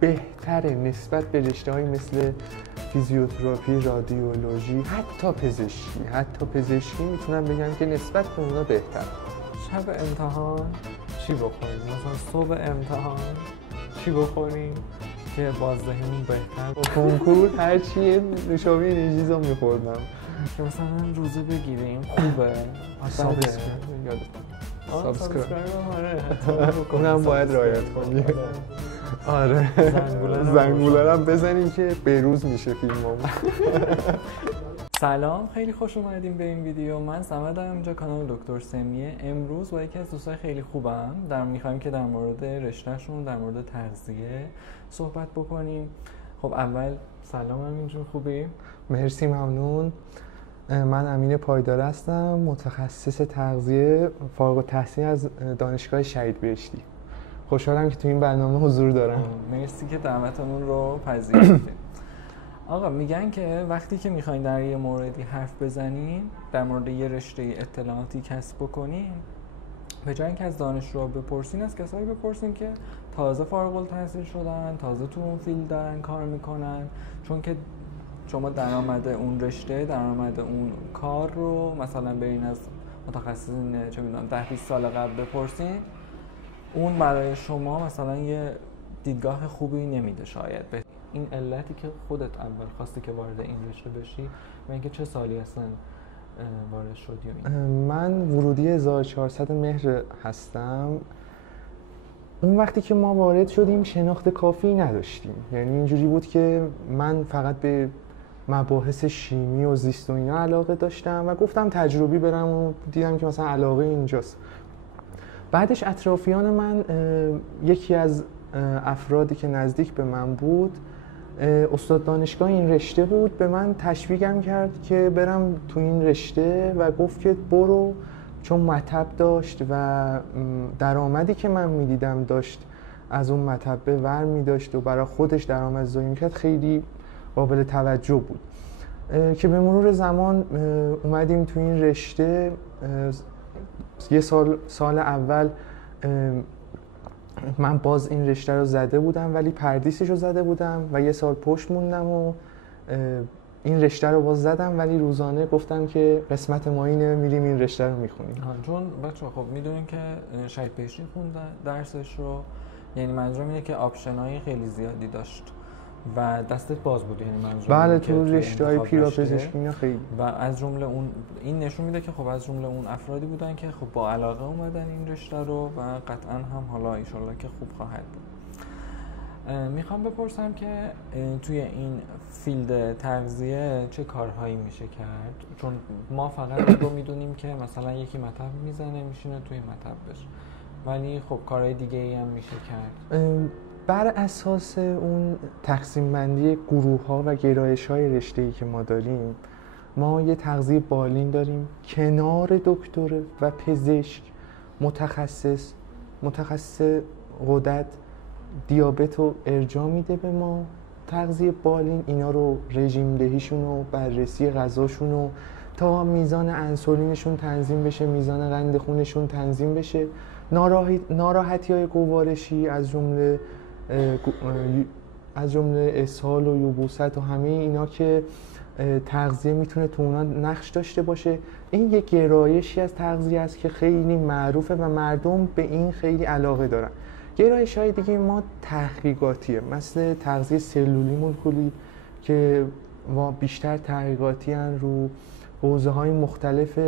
بهتره نسبت به رشته‌هایی مثل فیزیوتراپی، رادیولوژی، حتی پزشکی میتونم بگم که نسبت به اونا بهتر. شب امتحان چی بخوریم؟ مثلا صبح امتحان چی بخوریم که بازدهیمون بهتر؟ با کنکور هرچی نوشابه انرژیز رو میخوردم که مثلا روزه بگیریم خوبه. سابسکرایب اونم باید رعایت کنی. آره زنگوله هم بزنیم که بروز میشه فیلممون. سلام، خیلی خوش اومدیم به این ویدیو. من صمدم، اینجا کانال دکتر سمیه. امروز با یکی از دوستای خیلی خوبم میخوایم که در مورد رشتهشون، در مورد تغذیه صحبت بکنیم. خب اول سلام، همینجور خوبی؟ مرسی، ممنون. من امین پایدار هستم، متخصص تغذیه، فارغ التحصیل از دانشگاه شهید بهشتی. خوشحالم که تو این برنامه حضور دارم. مرسی که دعوتمون رو پذیرفتید. آقا میگن که وقتی که میخواین در یه موردی حرف بزنین، در مورد یه رشته اطلاعاتی کسب بکنین، به جای اینکه از دانشجوها بپرسین، از کسایی بپرسین که تازه فارغ التحصیل شدن، تازه تو اون فیلد دارن کار میکنن، چون که شما درآمد اون رشته، درآمد اون کار رو مثلا برین از متخصصین چه میدونم 10-20 سال قبل بپرسین، اون برای شما مثلا یه دیدگاه خوبی نمیده شاید. به این علتی که خودت اول خواستی که وارد این رشته بشی و اینکه چه سالی اصلا وارد شدی؟ من ورودی 1400 مهر هستم. اون وقتی که ما وارد شدیم شناخت کافی نداشتیم، یعنی اینجوری بود که من فقط به مباحث شیمی و زیست و اینا علاقه داشتم و گفتم تجربی برم و دیدم که مثلا علاقه اینجاست. بعدش اطرافیان من، یکی از افرادی که نزدیک به من بود، استاد دانشگاه این رشته بود، به من تشویقم کرد که برم تو این رشته و گفت که برو، چون مطب داشت و درآمدی که من میدیدم داشت از اون مطبه ور میداشت و برای خودش درآمدزایی میکرد، خیلی قابل توجه بود. که به مرور زمان اومدیم تو این رشته. یه سال اول من باز این رشته رو زده بودم، ولی پردیسش رو زده بودم و یه سال پشت موندم و این رشته رو باز زدم، ولی روزانه گفتم که قسمت ما اینه، میریم این رشته رو میخونیم. چون بچه‌ها خب میدونین که شهید بهشتی خوندن درسش رو، یعنی منظورم اینه که آپشن‌های خیلی زیادی داشت و دستت باز بود، یعنی منظورم بله تو رشته‌های پیراپزشکی اینا خیلی، و از جمله اون این نشون میده که خب از جمله اون افرادی بودن که خب با علاقه اومدن این رشته رو و قطعا هم حالا ان شاءالله که خوب خواهد بود. میخوام بپرسم که توی این فیلد تغذیه چه کارهایی میشه کرد؟ چون ما فقط رو میدونیم که مثلا یکی مطب میزنه میشینه توی مطبش، ولی خب کارهای دیگه ای هم میشه کرد. بر اساس اون تقسیم بندی گروه ها و گرایش های رشته‌ای که ما داریم، ما یه تغذیه بالین داریم، کنار دکتر و پزشک متخصص غدد، دیابت رو ارجاع میده به ما. تغذیه بالین اینا رو رژیم دهیشون و بررسی غذاشون و تا میزان انسولینشون تنظیم بشه، میزان قند خونشون تنظیم بشه، ناراحتی‌های گوارشی از جمله اسهال و یبوست و همه اینا که تغذیه میتونه تو اونا نقش داشته باشه. این یک گرایشی از تغذیه است که خیلی معروفه و مردم به این خیلی علاقه دارن. گرایش‌های دیگه ما تحقیقاتیه، مثل تغذیه سلولی مولکولی که بیشتر تحقیقاتی هن رو حوزه‌های مختلف،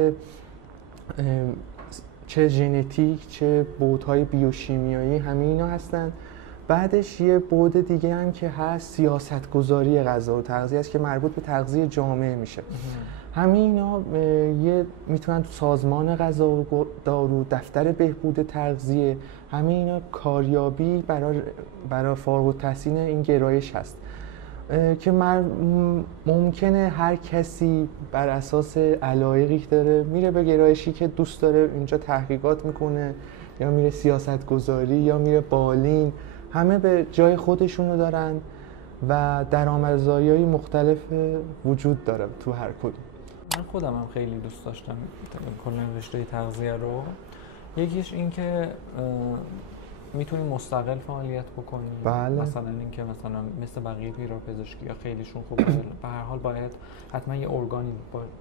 چه ژنتیک چه بعدهای بیوشیمیایی، همه اینا هستن. بعدش یه بعد دیگه هم که هست سیاستگذاری غذا و تغذیه است که مربوط به تغذیه جامعه میشه. همه اینا میتونن تو سازمان غذا و دارو، دفتر بهبود تغذیه، همه اینا کاریابی برای فارغ التحصیل این گرایش هست که ممکنه هر کسی بر اساس علایقی داره میره به گرایشی که دوست داره اینجا تحقیقات میکنه، یا میره سیاستگذاری یا میره بالین. همه به جای خودشونو دارن و درآمدزایی‌های مختلف وجود داره تو هر کدوم. من خودم هم خیلی دوست داشتم کلا رشته تغذیه رو. یکیش این که میتونی مستقل فعالیت بکنی. بله. مثلا اینکه مثلا مثل بقیه پیراپزشکی یا خیلیشون خوب به هر حال باید حتما یه ارگانی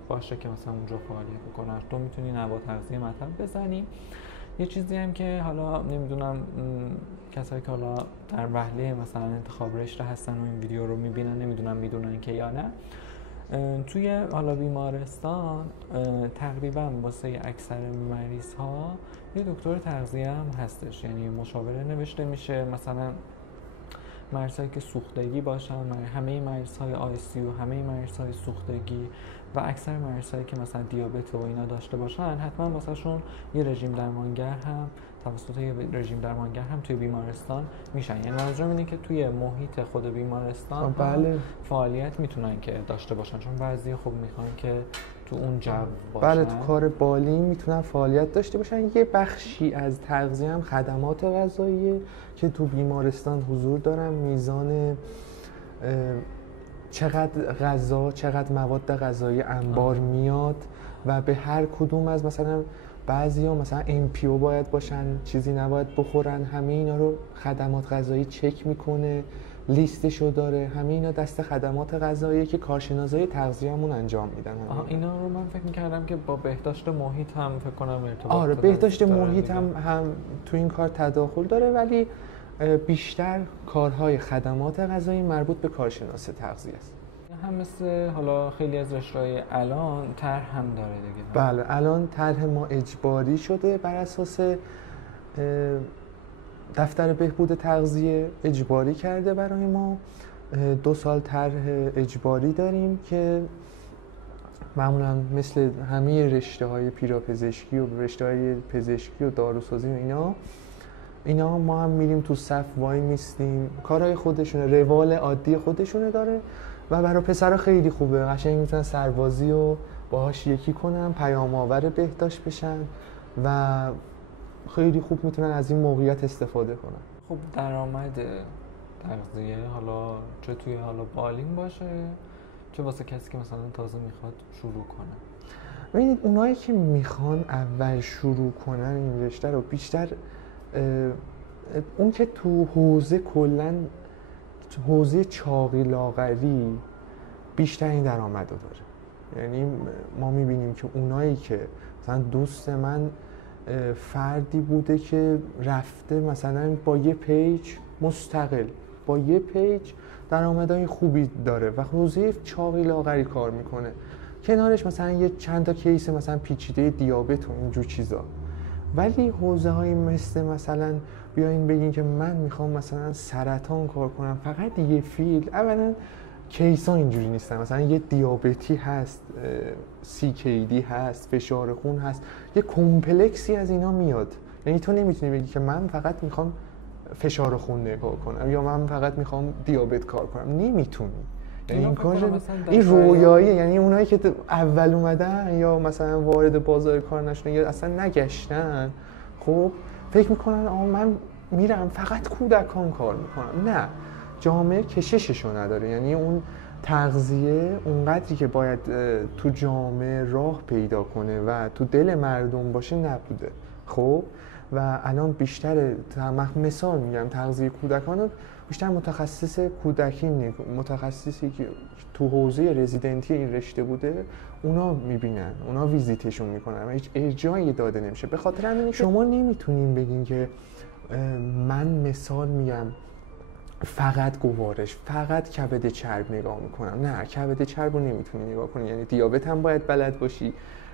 باشه که مثلا اونجا فعالیت بکنه. تو میتونی نوار تغذیه مطب بزنی. یه چیزی هم که حالا نمیدونم کسایی که حالا در وهله مثلا انتخاب رشته هستن و این ویدیو رو میبینن نمیدونم میدونن که یا نه، توی حالا بیمارستان تقریبا واسه اکثر مریض ها یه دکتر تغذیه هم هستش، یعنی مشاوره نوشته میشه. مثلا مریضایی که سوختگی باشن، همه مریض‌های ICU، همه مریض‌های سوختگی و اکثر مریضایی که مثلا دیابت و اینا داشته باشن، حتما واسهشون یه رژیم درمانگر هم توسط یه رژیم درمانگر هم توی بیمارستان میشن. یعنی منظورم اینه که توی محیط خود بیمارستان بله. فعالیت میتونن که داشته باشن، چون بعضی خوب میخوان که تو اون جو باشن. بله، تو کار بالین میتونن فعالیت داشته باشن. یه بخشی از تغذیه هم خدمات غذاییه که تو بیمارستان حضور دارن. میزان چقدر غذا، چقدر مواد غذایی انبار میاد و به هر کدوم از مثلا بعضی‌ها مثلا MPO باید باشن، چیزی نباید بخورن، همه اینا رو خدمات غذایی چک میکنه، لیستشو داره. همه اینا دست خدمات غذایی که کارشناسای تغذیه‌مون انجام میدن. اینا رو من فکر می‌کردم که با بهداشت محیط هم فکر کنم ارتباط آره، بهداشت محیط دیگه. هم تو این کار تداخل داره، ولی بیشتر کارهای خدمات غذایی مربوط به کارشناس تغذیه است. هم مثل حالا خیلی از رشته‌های الان طرح هم داره دیگه. بله، الان طرح ما اجباری شده بر اساس دفتر بهبود تغذیه اجباری کرده برای ما. 2 سال طرح اجباری داریم که معمولا مثل همه رشته‌های پیراپزشکی و رشته‌های پزشکی و داروسازی و اینا ما هم میریم تو صف وای میستیم، کارهای خودشونه، روال عادی خودشونه داره و برای پسرها خیلی خوبه. قشنگ میتونن سربازی رو باهاش یکی کنن، پیام آور بهداشت بشن و خیلی خوب میتونن از این موقعیت استفاده کنن. خب درآمد تغذیه حالا چه توی حالا بالین باشه چه واسه کسی که مثلا تازه میخواد شروع کنه؟ ببینید اونایی که میخوان اول شروع کنن این رشته رو، بیشتر اون که تو حوزه کلن حوزه چاقی لاغری بیشترین درآمد رو داره. یعنی ما میبینیم که اونایی که مثلا دوست من فردی بوده که رفته مثلا با یه پیج مستقل، با یه پیج درآمدهای خوبی داره و حوزه چاقی لاغری کار میکنه، کنارش مثلا یه چند تا کیس مثلا پیچیده دیابت و اینجور چیزا. ولی حوزه های مثلا بیاین بگین که من میخوام مثلا سرطان کار کنم، فقط یه فیل، اولا کیس ها اینجوری نیستن. مثلا یه دیابتی هست، CKD هست، فشار خون هست، یه کمپلکسی از اینا میاد. یعنی تو نمیتونی بگی که من فقط میخوام فشار خون نگاه کنم یا من فقط میخوام دیابت کار کنم، نمیتونی. یعنی این کار این رویاییه. یعنی اونایی که اول اومدن یا مثلا وارد بازار کار نشدن یا اصلا نگشتن، خب فکر میکنن من میرم فقط کودکان کار میکنم. نه، جامعه کشششو نداره. یعنی اون تغذیه اونقدری که باید تو جامعه راه پیدا کنه و تو دل مردم باشه نبوده. خب و الان بیشتر مثال میگم تغذیه کودکان رو بیشتر متخصص کودکی، متخصصی که تو حوزه رزیدنتی این رشته بوده اونا میبینن، اونا ویزیتشون میکنن و هیچ ارجاعی داده نمیشه. به خاطر همینه که شما نمیتونین بگین که من مثال میگم فقط گوارش، فقط کبد چرب نگاه میکنم. نه، کبد چرب رو نمیتونی نگاه کنی. یعنی دیابت هم باید بلد باشی،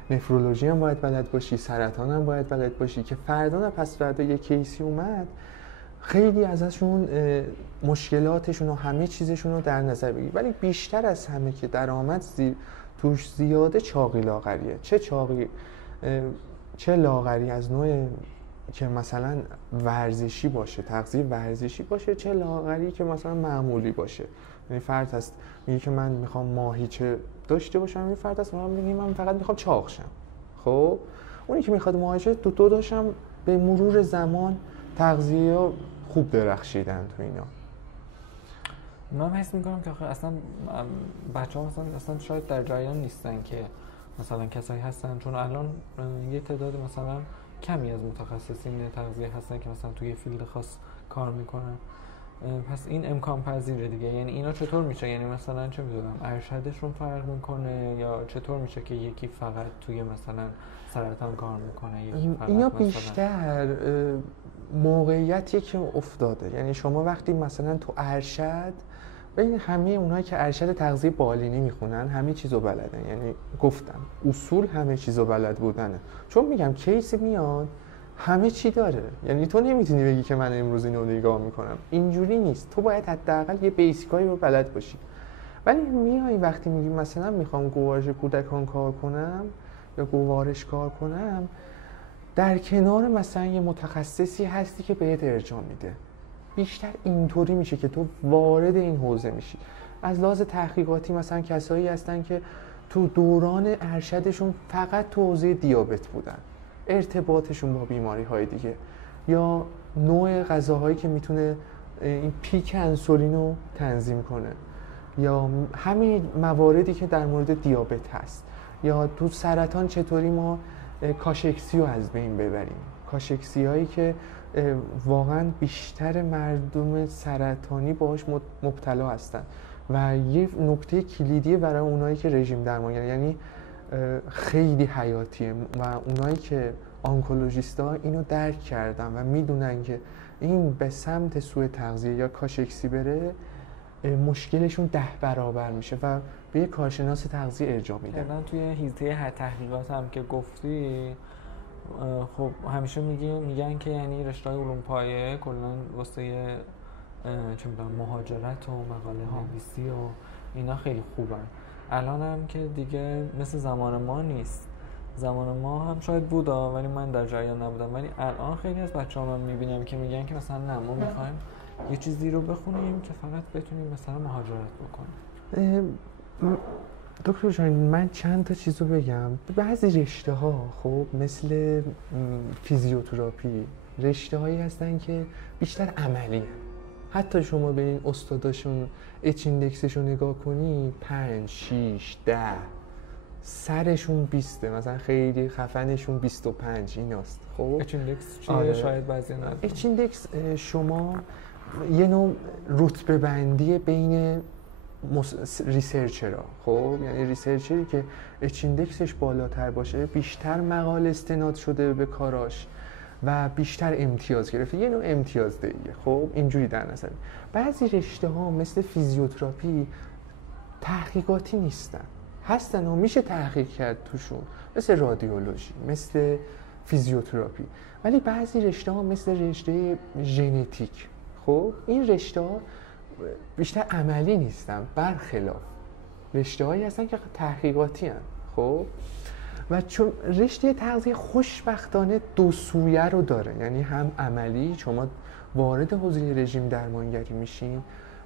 نفرولوژی هم باید بلد باشی، سرطان هم باید بلد باشی که فردا پس فردا یک کیسی اومد خیلی ازشون مشکلاتشون و همه چیزشون رو در نظر بگیر. ولی بیشتر از همه که درآمد توش زیاده چاقی لاغریه. چه لاغری از نوع که مثلا ورزشی باشه، تغذیه ورزشی باشه، چه لاغری که مثلا معمولی باشه. یعنی فرد هست میگه که من میخوام ماهیچه داشته باشم، این فرد هست میگه من فقط میخوام چاق شم. خب اونی که میخواد ماهیچه دو داشتم به مرور زمان تغذیه خوب درخشیدن تو اینا. من حس میکنم که آخه اصلا بچه‌ها اصلا شاید در جریان نیستن که مثلا کسایی هستن، چون الان یه تعداد مثلا کمی از متخصصین تغذیه هستن که مثلا توی فیلد خاص کار میکنن. پس این امکان پذیره دیگه. یعنی اینا چطور میشه؟ یعنی مثلا چه میدونم ارشدشون فرق میکنه یا چطور میشه که یکی فقط توی مثلا سرطان کار میکنه، یکی فقط اینا مثلا بیشتر موقعیتیه که افتاده. یعنی شما وقتی مثلا تو ارشد، ببین همه اونایی که ارشد تغذیه بالینی میخونن همه چیزو بلدن. یعنی گفتم اصول همه چیزو بلد بودنه. چون میگم کیسی میاد همه چی داره. یعنی تو نمیتونی بگی که من امروز اینو نگاه میکنم، اینجوری نیست. تو باید حداقل یه بیسیکایی رو بلد باشی. ولی میای وقتی میگی مثلا میخوام گوارش کودکان کار کنم یا گوارش کار کنم، در کنار مثلا یه متخصصی هستی که بهت ارجاع میده. بیشتر اینطوری میشه که تو وارد این حوزه میشی. از لحاظ تحقیقاتی مثلا کسایی هستن که تو دوران ارشدشون فقط تو حوزه دیابت بودن، ارتباطشون با بیماری های دیگه، یا نوع غذاهایی که میتونه این پیک انسولین رو تنظیم کنه، یا همین مواردی که در مورد دیابت هست، یا تو سرطان چطوری ما کاشکسی رو از بین ببریم. کاشکسی هایی که واقعا بیشتر مردم سرطانی باهاش مبتلا هستن و یه نکته کلیدیه برای اونایی که رژیم درمانگر، یعنی خیلی حیاتیه و اونایی که آنکولوژیستا اینو درک کردن و میدونن که این به سمت سوء تغذیه یا کاشکسی بره مشکلشون 10 برابر میشه و به یه کارشناس تغذیه ارجاع میدن. کلا توی حیطه تحقیقات هم که گفتی، خب همیشه میگن که یعنی رشته‌های علوم پایه کلا واسه چه می‌دونم مهاجرت و مقاله نویسی و اینا خیلی خوبن. الان هم که دیگه مثل زمان ما نیست. زمان ما هم شاید بودا ولی من در جریان نبودم، ولی الان خیلی از بچه‌ها من میبینم که میگن که مثلا نه ما میخوایم یه چیزی رو بخونیم که فقط بتونیم مثلا مهاجرت بکنیم. دکتر جان من چند تا چیزو بگم. بعضی رشته ها خب مثل فیزیوتراپی رشته هایی هستن که بیشتر عملی هستن. حتی شما به این استاداشون اچ ایندکسشون نگاه کنی 5 6 10 سرشون 20 مثلا خیلی خفنشون 25 ایناست. خب اچ ایندکس چیه؟ شاید بعضی ندونن. اچ ایندکس شما یه نوع رتبه بندی بین ریسرچرها. خب یعنی ریسرچری که اچ ایندکسش بالاتر باشه بیشتر مقاله استناد شده به کاراش و بیشتر امتیاز گرفته، یه نوع امتیاز دهیه. خب اینجوری در نظر. بعضی رشته ها مثل فیزیوتراپی تحقیقاتی نیستن، هستن و میشه تحقیق کرد توشون، مثل رادیولوژی، مثل فیزیوتراپی. ولی بعضی رشته ها مثل رشته ژنتیک، خب این رشته ها بیشتر عملی نیستن، برخلاف رشته هایی هستن که تحقیقاتی هستن. خب و چون رشته تغذیه خوشبختانه دو سویه رو داره، یعنی هم عملی شما وارد حوزه رژیم درمانگری میشین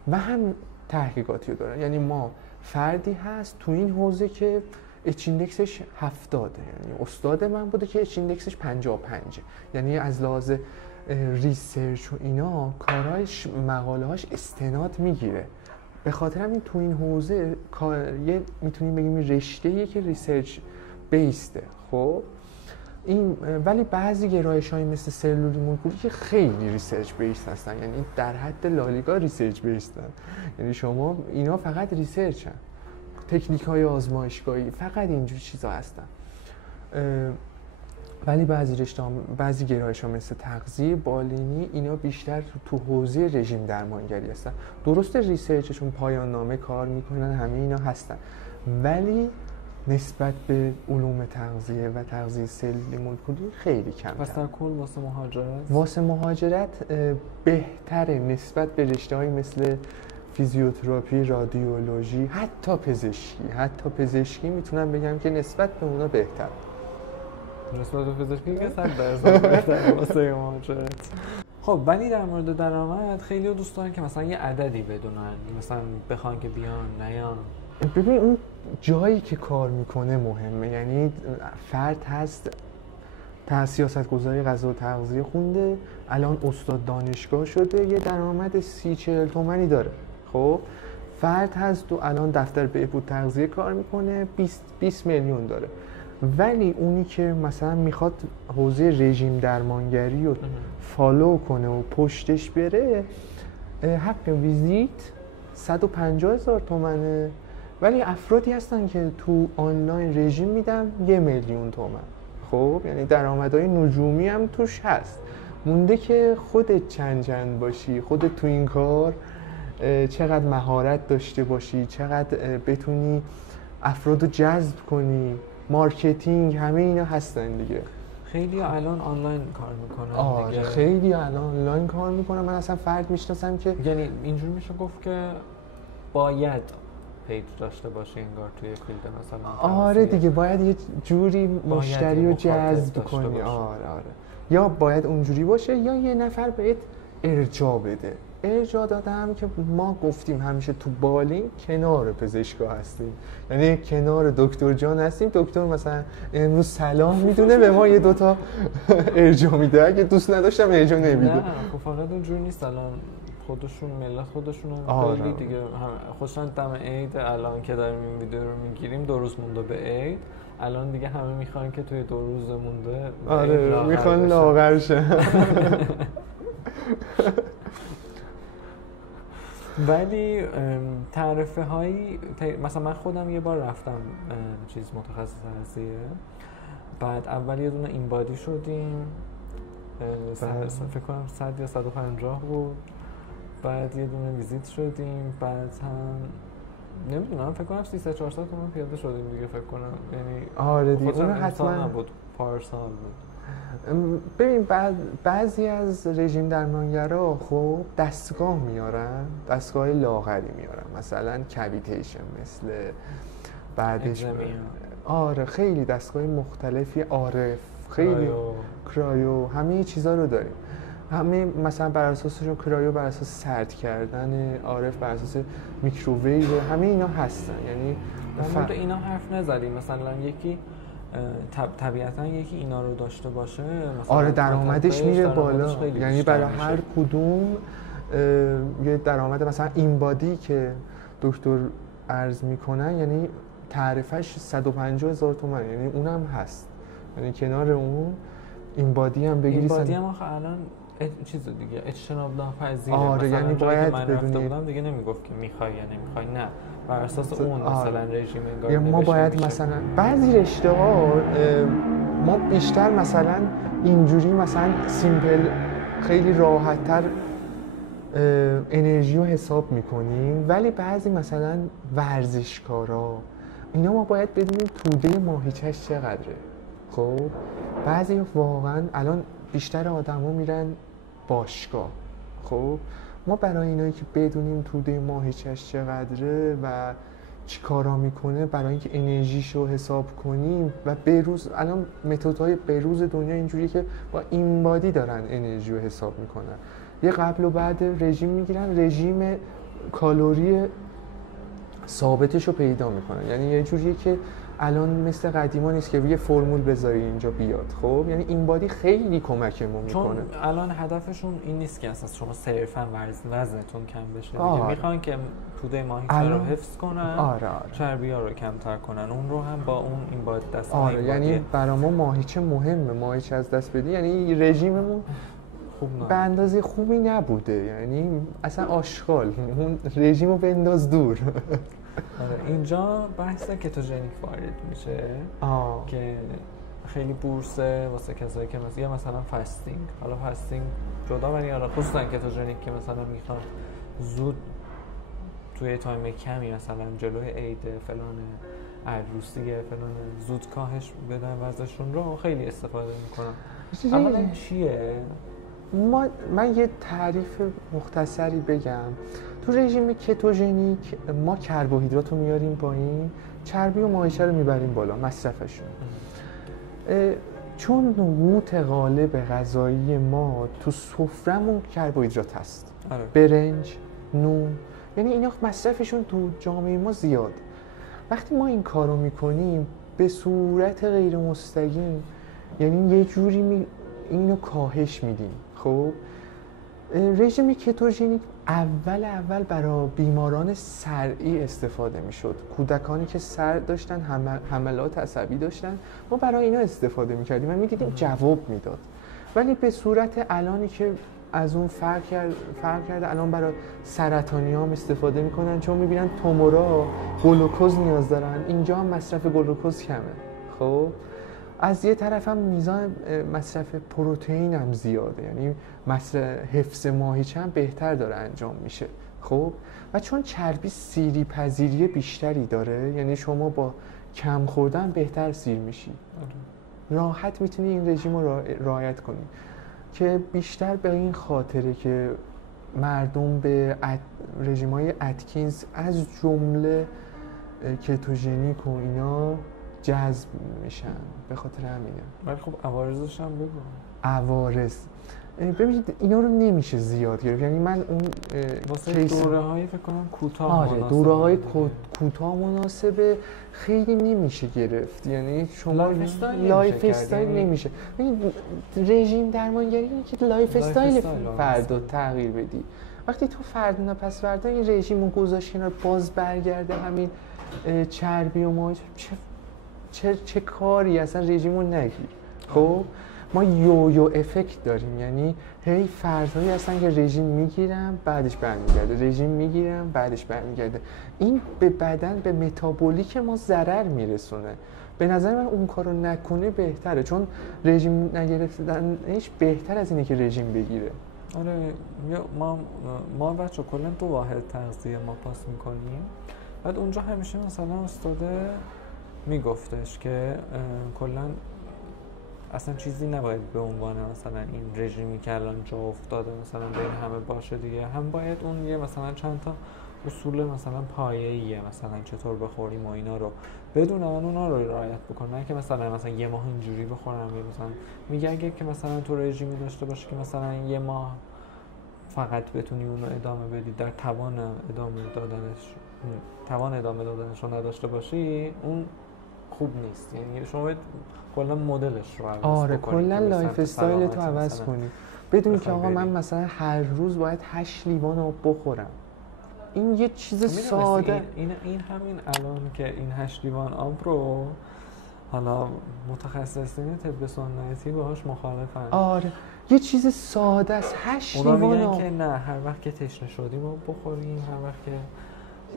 و هم تحقیقاتی رو داره. یعنی ما فردی هست تو این حوزه که اچ ایندکسش 70، یعنی استاد من بوده که اچ ایندکسش 55، یعنی از لحاظ ریسرچ و اینا کارهاش مقاله‌هاش استناد میگیره. به خاطر همین تو این حوزه یه میتونیم بگیم رشته‌ایه که ریسرچ بیسته. خب این ولی بعضی گرایش‌های مثل سلولی مولکولی که خیلی ریسرچ بیس هستن، یعنی در حد لالیگا ریسرچ بیسن. یعنی شما اینا فقط ریسرچن، تکنیک‌های آزمایشگاهی، فقط اینجور چیزا هستن. ولی بعضی گرایش‌ها مثل تغذیه بالینی اینا بیشتر تو حوزه رژیم درمانگری هستن. درسته ریسرچشون پایان نامه کار میکنن، همه اینا هستن، ولی نسبت به علوم تغذیه و تغذیه سلولی مولکولی خیلی کمتر. پس در کل واسه مهاجرت بهتره نسبت به رشته‌هایی مثل فیزیوتراپی، رادیولوژی، حتی پزشکی میتونم بگم که نسبت به اونا بهتر. نسبت به پزشکی که 100% بهتره واسه مهاجرت. خب ولی در مورد درآمد خیلی دوست دارن که مثلا یه عددی بدونن، مثلا بخوان که بیان نیان. ببین اون جایی که کار میکنه مهمه. یعنی فرد هست سیاستگذاری غذا و تغذیه خونده، الان استاد دانشگاه شده، یه درآمد 30-40 تومانی داره. خب فرد هست و الان دفتر بهبود تغذیه کار میکنه، 20 میلیون داره. ولی اونی که مثلا میخواد حوزه رژیم درمانگری رو فالو کنه و پشتش بره، حق ویزیت 150,000 تومنه، ولی افرادی هستن که تو آنلاین رژیم میدن 1,000,000 تومن. خب یعنی درآمدهای نجومی هم توش هست. مونده که خودت چند باشی، خودت تو این کار چقدر مهارت داشته باشی، چقدر بتونی افرادو جذب کنی، مارکتینگ، همه اینا هستن دیگه. خیلی الان آنلاین کار میکنن. آره خیلی الان آنلاین کار میکنن. من اصلا فرد میشناسم که یعنی اینجوری میشه گفت که باید پیج داشته باشه انگار توی فیلد مثلا. آره دیگه باید یه جوری مشتری رو جذب کنی. آره یا باید اونجوری باشه یا یه نفر بهت ارجاع بده. ارجاع دادم که ما گفتیم همیشه تو بالین کنار پزشکا هستیم، یعنی کنار دکتر جان هستیم. دکتر مثلا امروز سلام میدونه به ما 2 تا ارجاع میده، اگه دوست نداشتم ارجاع نمیده. نه خب فقط اونجوری نیست. الان خودشون ملت خودشون خیلی دیگه خصوصا دم عید الان که داریم این ویدیو رو میگیریم 2 روز مونده به عید، الان دیگه همه میخوان که توی 2 روز مونده آره میخوان لاغر شن. ولی تعرفه هایی مثلا من خودم یه بار رفتم چیز متخصص هستیه، بعد اول یه دونه این بادی شدیم، فکر کنم 100 یا 150 بود، بعد یه دونه ویزیت شدیم، بعد هم نمیدونم فکر کنم 300-400 تومن پیاده شدیم دیگه فکر کنم. یعنی آره دیگه اون حتما نبود، پارسال بود. ببین بعضی از رژیم درمانگرا خب دستگاه میارن، دستگاه لاغری میارن، مثلا کویتیشن مثل بعدش آره خیلی دستگاه مختلفی، عارف خیلی کرایو همه چیزا رو داریم. همه مثلا بر اساس کرایو بر اساس سرد کردن، عارف بر اساس میکروویو، همه اینا هستن. یعنی تو اینا حرف نزدیم مثلا یکی طبیعتا یکی اینا رو داشته باشه آره درآمدش میره بالا، یعنی برای هر کدوم یه درآمد. مثلا این بادی که دکتر عرض میکنن یعنی تعرفش 150,000 تومان، یعنی اونم هست. یعنی کنار اون این بادی هم بگیری، این بادی هم آخه الان چیز دیگه اجتناب ناپذیره. آره مثلا یعنی باید من رفته بودم دیگه نمیگفت که میخوای یا نمیخوای، نه بر اساس اون مثلا رژیم انگار یا ما باید مثلا بعضی رشته ها ما بیشتر مثلا اینجوری مثلا سیمپل خیلی راحت تر انرژی رو حساب میکنیم، ولی بعضی مثلا ورزشکارا اینا ما باید بدونیم توده ماهیچه‌اش چقدره. خب بعضی واقعا الان بیشتر آدما میرن باشگاه. خب ما برای اینایی که بدونیم توده ماهیچه‌اش چقدره و چی کارا میکنه، برای اینکه انرژیشو حساب کنیم و بروز، الان متدهای بروز دنیا اینجوریه که با این بادی دارن انرژی رو حساب میکنن. یه قبل و بعد رژیم میگیرن، رژیم کالری ثابتش رو پیدا میکنن. یعنی یه جوریه که الان مثل قدیما نیست که یه فرمول بذاری اینجا بیاد. خب یعنی این بادی خیلی کمکمون میکنه، چون الان هدفشون این نیست که اساس شما صرفا وزنتون کم بشه دیگه. میخوان که توده ماهیچه رو حفظ کنن، چربی‌ها رو کمتر کنن، اون رو هم با اون این باد دست یعنی برای ما ماهیچه مهمه، ماهیچه از دست بدی یعنی رژیممون به اندازه خوبی نبوده، یعنی اصلا آشغال اون رژیم رو بنداز دور. اینجا بحث کتوژنیک وارد میشه که خیلی بورسه واسه کسایی که مثلا فاستینگ، حالا فاستینگ جدا، ولی حالا خصوصا کتوژنیک که مثلا میخوان زود توی تایم کمی مثلا جلوی عید فلان عروسیه فلان زود کاهش بدن وزنشون رو خیلی استفاده میکنن. اما این چیه؟ من یه تعریف مختصری بگم. تو رژیم کتوژنیک ما کربوهیدرات رو میاریم پایین، چربی و ماهیچه رو میبریم بالا مصرفشون. چون قوت غالب غذایی ما تو سفره‌مون کربوهیدرات هست، برنج، نون، یعنی اینا مصرفشون تو جامعه ما زیاد. وقتی ما این کارو میکنیم به صورت غیر مستقیم یعنی یه جوری اینو کاهش میدیم. خب رژیم کتوژنیک اول برای بیماران صرعی استفاده میشد. کودکانی که صرع داشتن، حملات عصبی داشتن، ما برای اینا استفاده میکردیم و میدیدیم جواب میداد. ولی به صورت الانی که از اون فرق کرده، الان برای سرطانی هم استفاده میکنن، چون میبینن تومورا گلوکوز نیاز دارن، اینجا هم مصرف گلوکوز کمه. خب از یه طرف هم میزان مصرف پروتئین هم زیاده، یعنی حفظ ماهیچه هم بهتر داره انجام میشه. خب و چون چربی سیری پذیری بیشتری داره، یعنی شما با کم خوردن بهتر سیر میشی، راحت میتونی این رژیم رو رعایت کنی. که بیشتر به این خاطره که مردم به رژیم‌های اتکینز از جمله کتوژنیک و اینا جذب میشن، به خاطر همینه. ولی خب عوارضش هم بگو. عوارض ببینید اینا رو نمیشه زیاد گرفت، یعنی من اون واسه دوره‌های فکر کنم کوتاه مناسبه. آره دوره‌های کوتاه مناسبه خیلی نمیشه گرفت، یعنی شما لایف استایل نمیشه. رژیم درمانگری اینه که لایف استایل فردا تغییر بدی. وقتی تو فردا پس فردا این رژیم رو گذاشت کنار، باز برگرده همین چربی و ماهیچه، چه کاری اصلا رژیم رو نگیر. خب ما یو افکت داریم، یعنی هی فردهایی هستن که رژیم میگیرم بعدش برمیگرده، رژیم میگیرم بعدش برمیگرده. این به بدن، به متابولیک ما ضرر میرسونه. به نظر من اون کارو نکنه بهتره، چون رژیم نگرفتنش بهتر از اینه که رژیم بگیره. آره ما بچه کلا 2 واحد تغذیه ما پاس میکنیم. بعد اونجا همیشه مثلا استاده میگفتش که کلا اصلا چیزی نباید به عنوان مثلا این رژیمی که الان جا افتاده مثلا بین همه باشه دیگه، هم باید اون یه مثلا چند تا اصول مثلا پایه‌ایه، مثلا چطور بخوریم و اینا رو بدونن، اونا رو رعایت بکنن، که مثلا یه ماه اینجوری بخورم، یا مثلا میگه اگه که مثلا تو رژیمی داشته باشی که مثلا یه ماه فقط بتونی اون رو ادامه بدی، در توان ادامه دادنش رو نداشته باشی، اون خوب نیست. یعنی شما باید کلا مدلش رو عوض کنی. آره کلا لایف استایل تو عوض کنی. بدونی که آقا من مثلا هر روز باید 8 لیوان آب بخورم. این یه چیز ساده. این همین الان که این 8 لیوان آب رو حالا متخصصین طب سنتی باهاش مخالفن. آره یه چیز ساده است. 8 لیوان آب که نه، هر وقت که تشنه شدیم آب بخوریم، هر وقت که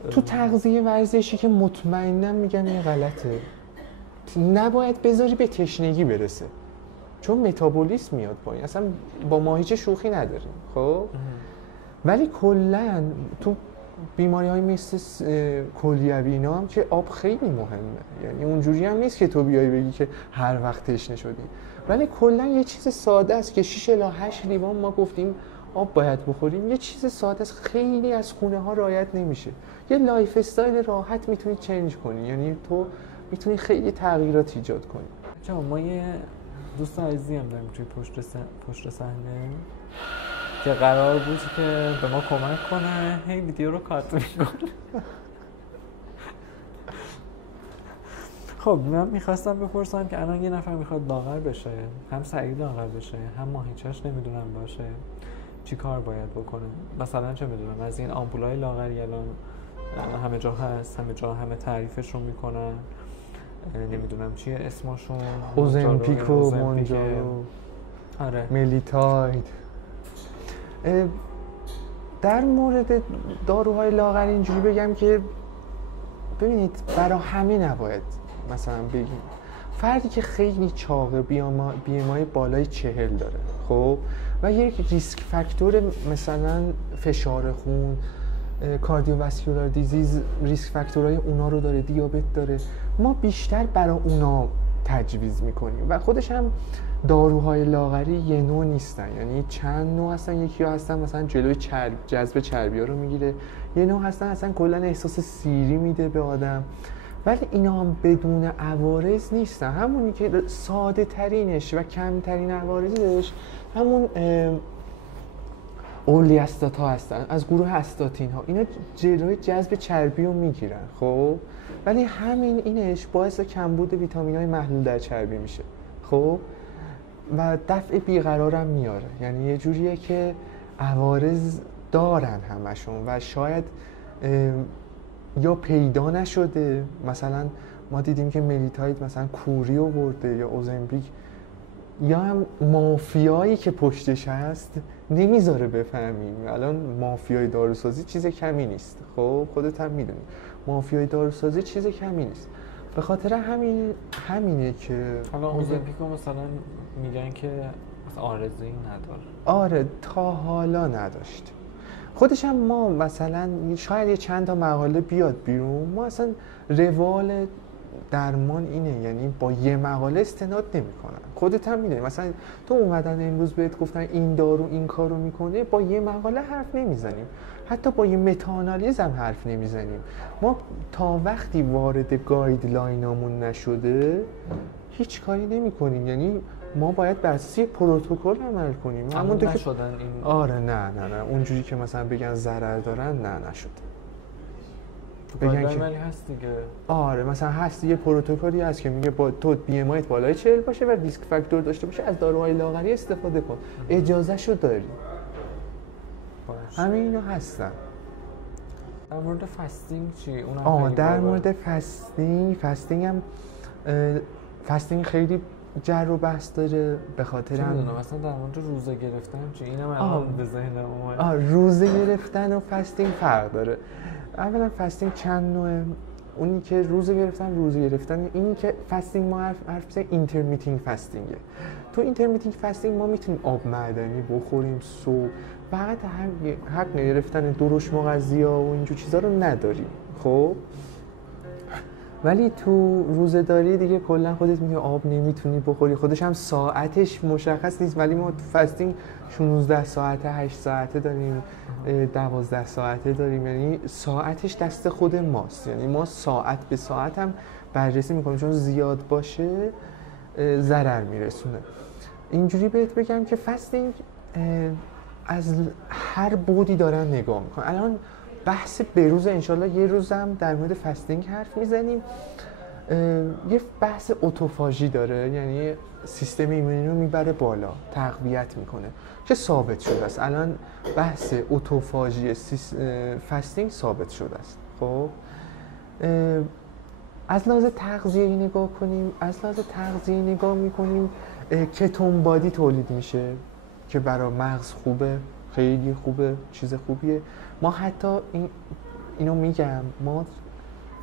تو تغذیه ورزشی که مطمئنم میگن این غلطه، نباید بذاری به تشنگی برسه، چون متابولیسم میاد پایین. اصلا با ماهیچه شوخی نداریم. خب ولی کلا تو بیماری‌های مثل کلیوی اینا هم که آب خیلی مهمه، یعنی اونجوری هم نیست که تو بیای بگی که هر وقت تشنه شدی، ولی کلا یه چیز ساده است که 6 الی 8 لیوان ما گفتیم آب باید بخوریم. یه چیز ساده است، خیلی از خونه ها رعایت نمیشه. یه لایف استایل راحت میتونی چنج کنی، یعنی تو میتونی خیلی تغییرات ایجاد کنی. ما یه دوست عزیزی هم داریم توی پشت صحنه که قرار بود که به ما کمک کنه، هی ویدیو رو کات میکنه. خب من میخواستم بپرسم که الان یه نفر میخواد لاغر بشه، هم سریع لاغر بشه، هم ماهیچه‌اش نمیدونم باشه، چی کار باید بکنه؟ مثلا چه میدونم از این آمپولای لاغری الان همه جا هست، همه تعریفش رو میکنن، نمیدونم چیه اسمشون، اوزمپیک و مونجارو، آره ملیتاید. در مورد داروهای لاغر اینجوری بگم که ببینید برای همه نباید مثلا بگیم. فردی که خیلی چاقه، BMI بالای 40 داره، خب و یک ریسک فاکتور مثلا فشار خون، کاردیوواسکولار دیزیز ریسک فاکتورهای اونا رو داره، دیابت داره، ما بیشتر برای اونا تجویز میکنیم. و خودش هم داروهای لاغری یه نوع نیستن، یعنی چند نوع هستن. یکی ها هستن مثلا جلوی جذب چربی ها رو میگیره، یه نوع هستن اصلا کلا احساس سیری میده به آدم، ولی اینا هم بدون عوارض نیستن. همونی که ساده ترینش و کمترین عوارضش همون اولیاستات ها هستن از گروه استاتین ها. اینا جلوی جذب چربی رو میگیرن، خب ولی همین اینش باعث کمبود ویتامین های محلول در چربی میشه، خب و دفع بیقرار هم میاره. یعنی یه جوریه که عوارض دارن همشون و شاید یا پیدا نشده. مثلا ما دیدیم که ملیتاید مثلا کوری آورده یا اوزمپیک، یا هم مافیایی که پشتش هست نمیذاره بفهمیم. الان مافیای داروسازی چیز کمی نیست، خب خودت هم میدونی مافیای داروسازی چیز کمی نیست. به خاطر همینه که حالا اوزمپیکو مثلا میگن که آرزویی نداره. آره تا حالا نداشت. خودش هم ما مثلا شاید یه چند تا مقاله بیاد بیرون، ما اصلا روال درمان اینه، یعنی با یه مقاله استناد نمی‌کنن. خودت هم می‌دونی مثلا تو اومدن امروز بهت گفتن این دارو این کارو میکنه، با یه مقاله حرف نمیزنیم، حتی با یه متاآنالیز هم حرف نمیزنیم. ما تا وقتی وارد گایدلاینامون نشده هیچ کاری نمی‌کنیم. یعنی ما باید بر اساس پروتکل عمل کنیم. همونطور که نشدن این آره نه اونجوری که مثلا بگن ضرر دارن نشده. بگن که هست دیگه. آره مثلا هست یه پروتکلی هست که میگه با تو بی ام آیت بالای 40 باشه و ریسک فاکتور داشته باشه از داروهای لاغری استفاده کن. اجازهشو داری. همه اینا هستن. در مورد فستینگ چی؟ در مورد فستینگ هم فستینگ خیلی جر و بحث داره. به خاطر هم مثلا در مورد روزه گرفتن چی؟ اینم الان به ذهنم اومد. روزه گرفتن و فستینگ فرق داره. اولا فستینگ چند نوعه. اونی که روزه گرفتن اینی که فستینگ ما حرف بزنیم اینترمیتینگ فستینگه. تو اینترمیتینگ فستینگ ما میتونیم آب معدنی بخوریم صبح، فقط حق گرفتن درشت مغذی‌ها و اینجور چیزا رو نداریم. خب ولی تو روزه‌داری دیگه کلا خودت میگه آب نمیتونی بخوری، خودش هم ساعتش مشخص نیست، ولی ما تو فستینگ 16 ساعته 8 ساعته داریم 12 ساعته داریم، یعنی ساعتش دست خود ماست. یعنی ما ساعت به ساعت هم بررسی میکنیم، چون زیاد باشه ضرر میرسونه. اینجوری بهت بگم که فستینگ از هر بعدی دارن نگاه میکنن. الان بحث بروز انشالله یه روزم در مورد فستینگ حرف میزنیم. یه بحث اتوفاژی داره، یعنی سیستم ایمنی رو میبره بالا، تقویت میکنه که ثابت شده است. الان بحث اتوفاژی فستینگ ثابت شده است. خب از لحاظ تغذیه‌ای نگاه کنیم، نگاه میکنیم کتون بادی تولید میشه که برای مغز خوبه، خیلی خوبه، چیز خوبیه. ما حتی اینو میگم، ما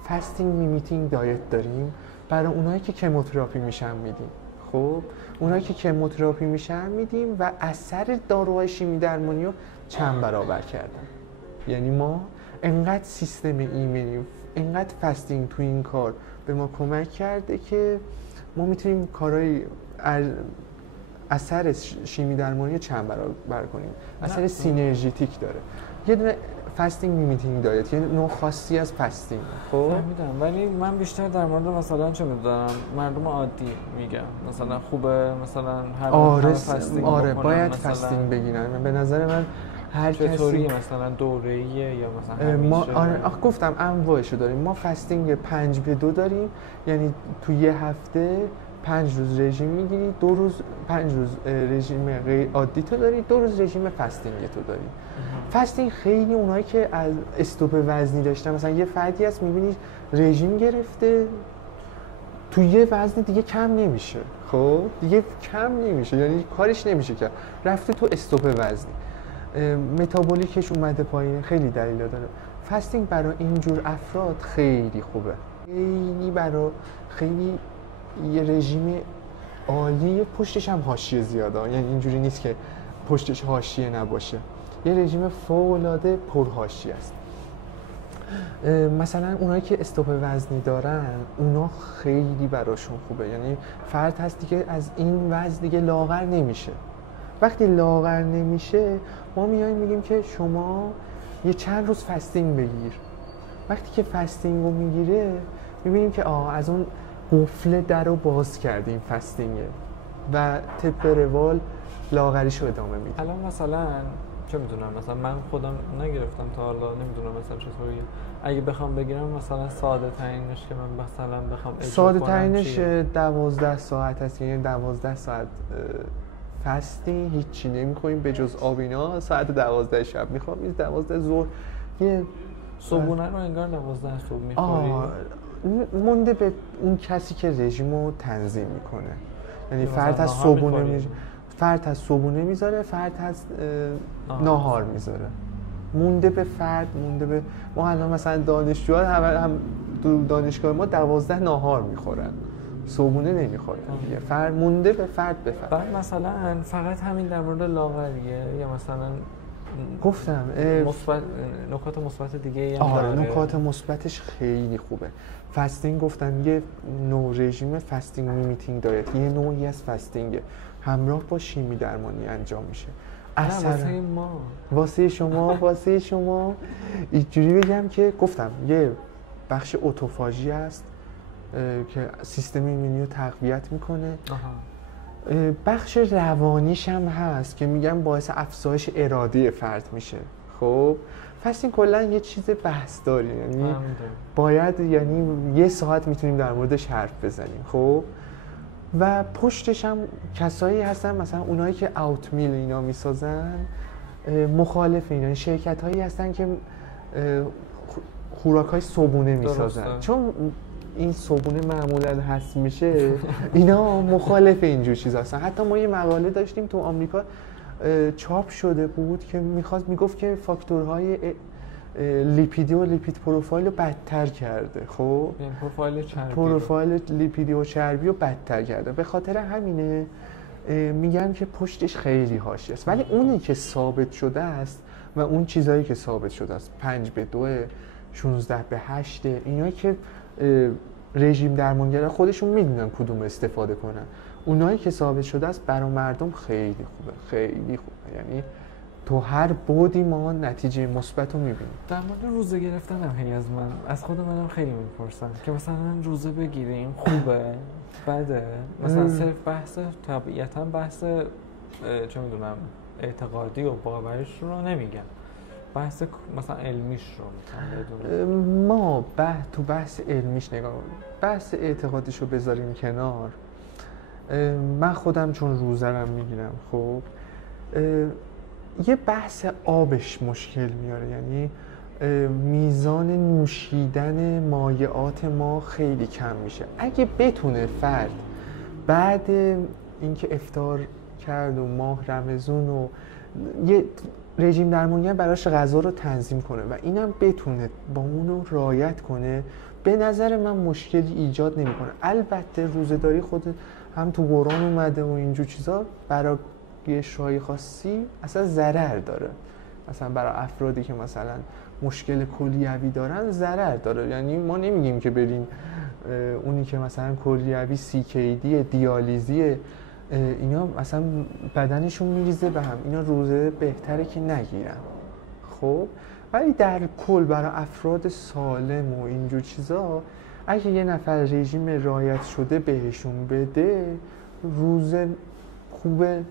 فستینگ میمیتینگ دایت داریم برای اونایی که کموتراپی میشن میدیم. خب اونایی که کموتراپی میشن میدیم و اثر داروهای شیمی درمانی رو چند برابر کردن. یعنی ما انقدر سیستم ایمنی، انقدر فستینگ تو این کار به ما کمک کرده که ما میتونیم کارهای اثر شیمی درمانی چند برابر کنیم. اثر سینرژیتیک داره. یه دونه فستینگ میمیتینگ دایت، یه نوع خاصی از فستینگ. خب فهمیدم، ولی من بیشتر در مورد مثلا چه میدونم مردم عادی میگم، مثلا خوبه مثلا هر فستینگ آره باید فستینگ بگیرن. به نظر من هر چطوری مثلا دوره‌ایه یا مثلا ما گفتم انواعشو داریم. ما فستینگ 5-2 داریم، یعنی تو یه هفته 5 روز رژیم میگیری، 2 روز 5 روز رژیم غیر عادی تو داری، 2 روز رژیم فستینگ تو داری. فستینگ خیلی اونایی که از استوپ وزنی داشتن، مثلا یه فردی هست میبینی رژیم گرفته تو یه وزن دیگه کم نمیشه، خب دیگه کم نمیشه، یعنی کارش نمیشه که رفته تو استوپ وزنی، متابولیکش اومده پایین، خیلی دلیل داره. فستینگ برای اینجور افراد خیلی خوبه، خیلی یه رژیم عالی، پشتش هم حاشیه زیاده، یعنی اینجوری نیست که پشتش حاشیه نباشه، یه رژیم فوق‌العاده پرحاشیه است. مثلا اونایی که استوپ وزنی دارن اونا خیلی براشون خوبه، یعنی فرد هست دیگه از این وزن دیگه لاغر نمیشه. وقتی لاغر نمیشه ما میایم میگیم که شما یه چند روز فستینگ بگیر. وقتی که فستینگ رو میگیره میبینیم که از اون قفل در رو باز کردیم فستینگه و طبق روال لاغریشو ادامه میدیم. الان مثلا چه میدونم، مثلا من خودم نگرفتم تا حالا، نمیدونم مثلا چطوریه. اگه بخوام بگیرم مثلا ساده ترینش که من مثلا بخوام اجرا کنم ساده ترینش 12 ساعت هست، یعنی 12 ساعت فستی، هیچی نمی‌خوریم به جز آب. اینا ساعت 12 شب میخوام، 12 ظهر یه صبحونه رو انگار 12 صبح میخوری؟ مونده به اون کسی که رژیمو تنظیم میکنه. یعنی مثلا فرد از ناهار صبحونه می‌خوری؟ فرد از صبحونه میذاره، فرد از ناهار میذاره. مونده به فرد، مونده به ما. الان مثلا دانشجوها هم تو دانشگاه ما 12 ناهار میخورن، صبحونه نمیخورن دیگه. فرد مونده به فرد به فرد. بعد مثلا فقط همین در مورد لاغریه یا مثلا گفتم مثبت نکات مثبت دیگه هم آره داره؟ نکات مثبتش خیلی خوبه. فستینگ گفتم یه نوع رژیم فستینگ میتینگ دایت، یه نوعی از فستینگه، همراه با شیمی درمانی انجام میشه. واسه ما، واسه شما اینجوری بگم که گفتم یه بخش اتوفاژی است که سیستم ایمنی رو تقویت میکنه. بخش روانیش هم هست که میگم باعث افزایش اراده فرد میشه. خب فستینگ کلا یه چیز بحث داری، یعنی باید یه ساعت میتونیم در موردش حرف بزنیم. خب و پشتش هم کسایی هستن مثلا اونایی که اوت میل اینا میسازن مخالف اینا، یعنی شرکت هایی هستن که خوراک های صبحونه میسازن. چون این صبحونه معمولا هست میشه اینا مخالف اینجور چیز هستن. حتی ما یه مقاله داشتیم تو آمریکا چاپ شده بود که میگفت که فاکتورهای لیپیدی و لیپید پروفایل رو بدتر کرده. خب پروفایل لیپیدی و چربی رو بدتر کرده. به خاطر همینه میگن که پشتش خیلی حاشیه است. ولی اونی که ثابت شده است و اون چیزایی که ثابت شده است 5-2 16-8 اینا که رژیم درمانگر خودشون میدونن کدوم استفاده کنن، اونایی که ثابت شده است برای مردم خیلی خوبه، خیلی خوبه. یعنی تو هر بعدی ما نتیجه مثبت رو میبینیم. در مورد روزه گرفتن هم از خود منم خیلی میپرسن که مثلا روزه بگیریم خوبه بده؟ مثلا صرف بحث طبیعتا بحث چه میدونم اعتقادی و باورش رو نمیگم، بحث مثلا علمیش رو میتونم بدونم. ما تو بحث علمیش نگاه، بحث اعتقادیش رو بذاریم کنار. من خودم چون روزه رو میگیرم، خب یه بحث آبش مشکل میاره. یعنی میزان نوشیدن مایعات ما خیلی کم میشه. اگه بتونه فرد بعد اینکه افطار کرد و ماه رمضان و یه رژیم درمانی براش غذا رو تنظیم کنه و اینم بتونه با اونو رعایت کنه، به نظر من مشکلی ایجاد نمیکنه. البته روزه‌داری خود هم تو قرآن اومده و اینجور چیزا برای یه شای خاصی اصلا ضرر داره. مثلا برای افرادی که مثلا مشکل کلیوی دارن ضرر داره. یعنی ما نمیگیم که بریم اونی که مثلا کلیوی CKD دیالیزی اینا مثلا بدنشون میریزه به هم، اینا روزه بهتره که نگیرن. خب ولی در کل برای افراد سالم و اینجور چیزا اگه یه نفر رژیم رعایت شده بهشون بده روزه خوبه.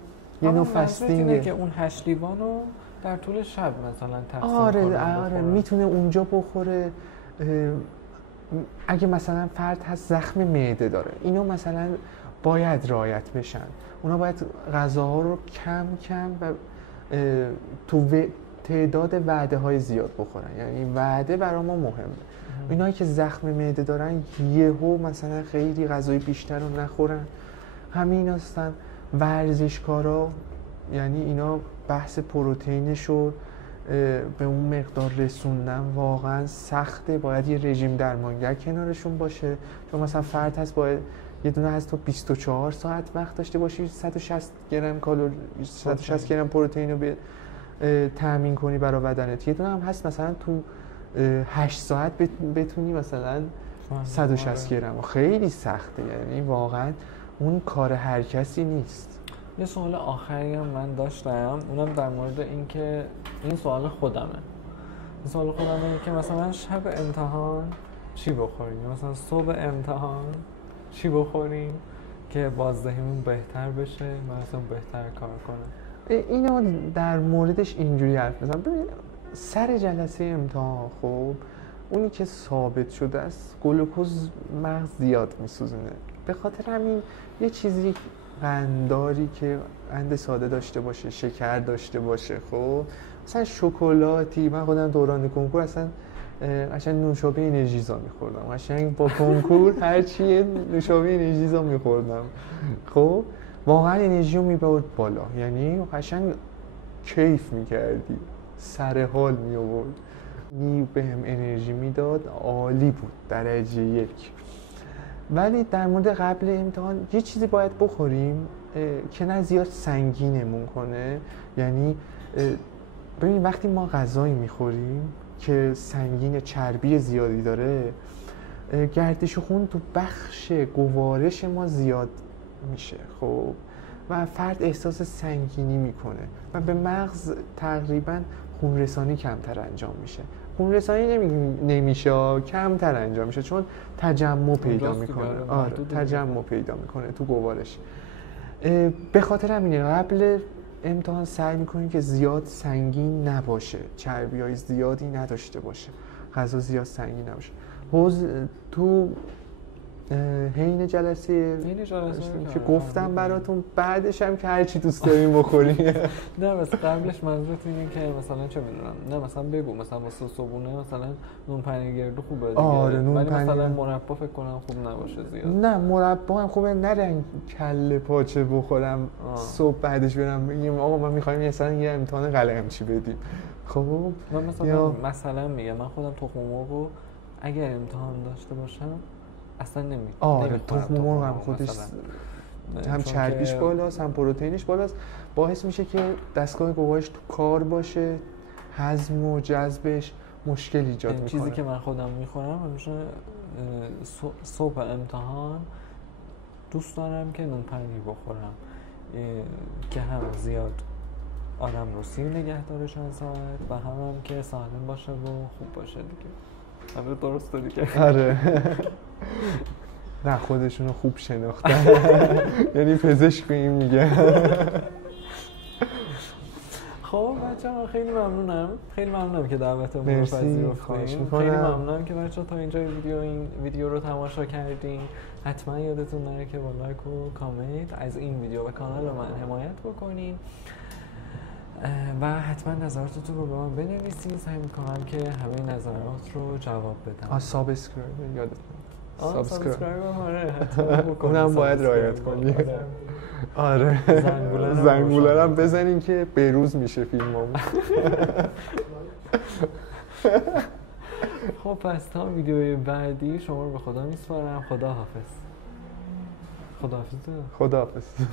یه نوع فستینگه که اون 8 لیوان رو در طول شب مثلا تقسیم آره میتونه اونجا بخوره. اگه مثلا فرد هست زخم معده داره، اینا مثلا باید رعایت بشن. اونا باید غذاها رو کم و تو تعداد وعده های زیاد بخورن. یعنی وعده برای ما مهمه. اینایی که زخم معده دارن یهو مثلا خیلی غذای بیشتر رو نخورن. همین هستن ورزشکارا، یعنی اینا بحث پروتئینشو به اون مقدار رسوندن واقعا سخته. باید یه رژیم درمانگر کنارشون باشه. چون مثلا فرد هست باید یه دونه هست تو 24 ساعت وقت داشته باشی 160 گرم کالری 160 گرم پروتئین رو تامین کنی برای بدنت. یه دونه هم هست مثلا تو 8 ساعت بتونی مثلا 160 گرم. خیلی سخته، یعنی واقعا اون کار هر کسی نیست. یه سوال آخری هم من داشتم، اونم در مورد این که این سوال خودمه اینه که مثلا شب امتحان چی بخوریم، مثلا صبح امتحان چی بخوریم که بازدهیمون بهتر بشه، مثلا بهتر کار کنه. اینو در موردش اینجوری حرف بزنم. ببین سر جلسه امتحان خب اونی که ثابت شده است گلوکوز مغز زیاد میسوزونه. به خاطر همین یه چیزی قنداری که قند ساده داشته باشه، شکر داشته باشه. خب مثلا شکلاتی، من خودم دوران کنکور اصلا قشنگ نوشابه انرژیزا میخوردم، قشنگ با کنکور هر چی نوشابه انرژیزا میخوردم. خب واقعا انرژیو میبرد بالا، یعنی قشنگ کیف میکردی، سر حال میآورد، بهم انرژی میداد، عالی بود، درجه 1. ولی در مورد قبل امتحان یه چیزی باید بخوریم که نه زیاد سنگینمون کنه. یعنی ببین وقتی ما غذایی میخوریم که سنگین، چربی زیادی داره، گردش خون تو بخش گوارش ما زیاد میشه. خب و فرد احساس سنگینی میکنه و به مغز تقریبا خونرسانی کمتر انجام میشه. خونرسانی نمیشه، کمتر انجام میشه، چون تجمع پیدا میکنه. آره تجمع پیدا میکنه تو گوارش. به خاطر همینه قبل امتحان سعی میکنیم که زیاد سنگین نباشه، چربیای زیادی نداشته باشه، غذا زیاد سنگین نباشه. تو حین جلسه که گفتم براتون، بعدش هم که هرچی دوست داریم بخوریم. نه بس قبلش منظورت اینه که مثلا چه میدونم، نه مثلا بگو مثلا واسه صبحونه مثلا نون پنیرگردو خوبه دیگه. آره نون ولی پنیر مثلا مربا فکر کنم خوب نباشه زیاد. نه مربا هم خوبه، نه کله پاچه بخورم صبح بعدش برم بگیم آقا ما می‌خوایم مثلا یه امتحان قلمچی بدیم. خب من مثلا میگم من خودم تخم مرغو اگر امتحان داشته باشم اصلا آره تخم مرغ هم خودش هم چربیش بالاست هم پروتئینش بالاست، باعث میشه که دستگاه گوارش تو کار باشه، هضم و جذبش مشکل ایجاد میکنه. چیزی که من خودم میخورم همیشه صبح امتحان دوست دارم که نون پنیر بخورم که هم زیاد آدم رو سیر نگه داره چند ساعت و هم که سالم باشه و خوب باشه دیگه. همه درسته دیگه. آره نه خودشونو خوب شناختن. یعنی پزشک این میگه. خب بچه‌ها خیلی ممنونم که دعوتمون رو پذیرفتین. خیلی ممنونم که بچه‌ها تا اینجا این ویدیو رو تماشا کردین. حتما یادتون نره که با لایک و کامنت از این ویدیو و کانال من حمایت بکنین و حتما نظراتتون رو به من بنویسین. سعی می‌کنم که همه نظرات رو جواب بدم. سابسکرایب یادتون. سابسکرایب آره اونم باید رعایت کنی. آره زنگوله هم بزنین که بروز میشه فیلممون. خب پس تا ویدیوی بعدی شما رو به خدا میسپارم. خداحافظ.